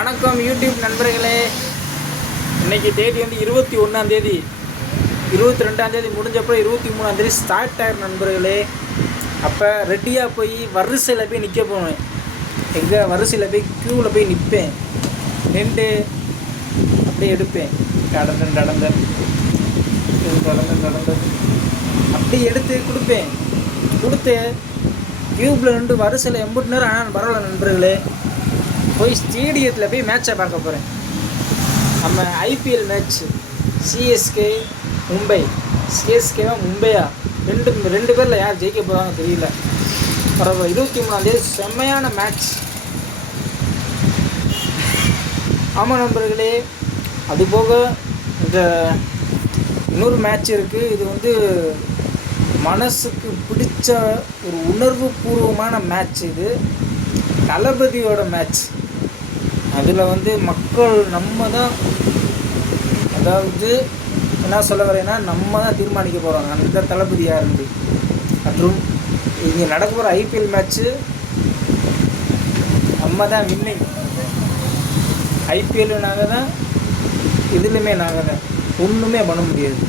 வணக்கம் யூடியூப் நண்பர்களே. இன்றைக்கி தேதி வந்து 21ஆம் தேதி, 22ஆம் தேதி முடிஞ்சப்போ 23ஆம் தேதி ஸ்டார்ட் ஆகிற நண்பர்களே. அப்போ ரெடியாக போய் வரிசையில் போய் நிற்க போவேன். எங்கே வரிசையில் போய் க்யூவில் போய் நிற்பேன். நின்று அப்படியே எடுப்பேன். நடந்து அப்படியே எடுத்து கொடுத்து க்யூப்பில் நின்று வரிசையில் எம்பிட்டு நேரம் ஆனால் பரவாயில்ல நண்பர்களே. போய் ஸ்டேடியத்தில் போய் மேட்சை பார்க்க போகிறேன். நம்ம ஐபிஎல் மேட்ச் சிஎஸ்கே மும்பை, சிஎஸ்கேவா மும்பையா, ரெண்டு பேரில் யார் ஜெயிக்க போகிறாங்க தெரியல. பரவாயில்ல, 23ஆம் தேதி செம்மையான மேட்ச். ஆமாம் நண்பர்களே, அதுபோக இந்த இன்னொரு மேட்ச் இருக்குது. இது வந்து மனசுக்கு பிடிச்ச ஒரு உணர்வு பூர்வமான மேட்ச். இது தளபதியோட மேட்ச். அதில் வந்து மக்கள் நம்ம தான், அதாவது என்ன சொல்ல வரேன்னா, நம்ம தான் தீர்மானிக்க போகிறாங்க அந்த தளபதி யாருன்னு. மற்றும் இங்கே நடக்க போகிற ஐபிஎல் மேட்ச்சு நம்ம தான் வின்னிங். ஐபிஎல்லு நாங்கள் தான், இதுலையுமே நாங்கள் தான், ஒன்றுமே பண்ண முடியாது.